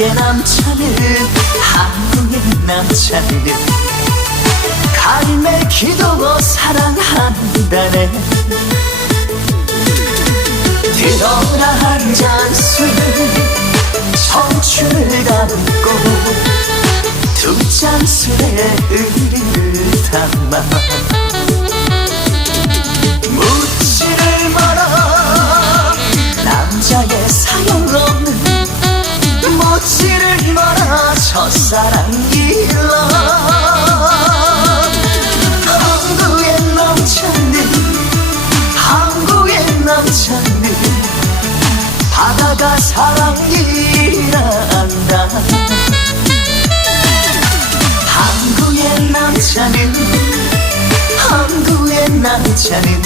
한국의 남자는 한국의 남자는 갈매 기도 사랑한다네. 들어라 한잔 술 청춘을 담고 두 잔 술에 의리를 담아 첫사랑 일러 한국의 남자는 한국의 남자는 바다가 사랑이란다. 한국의 남자는 한국의 남자는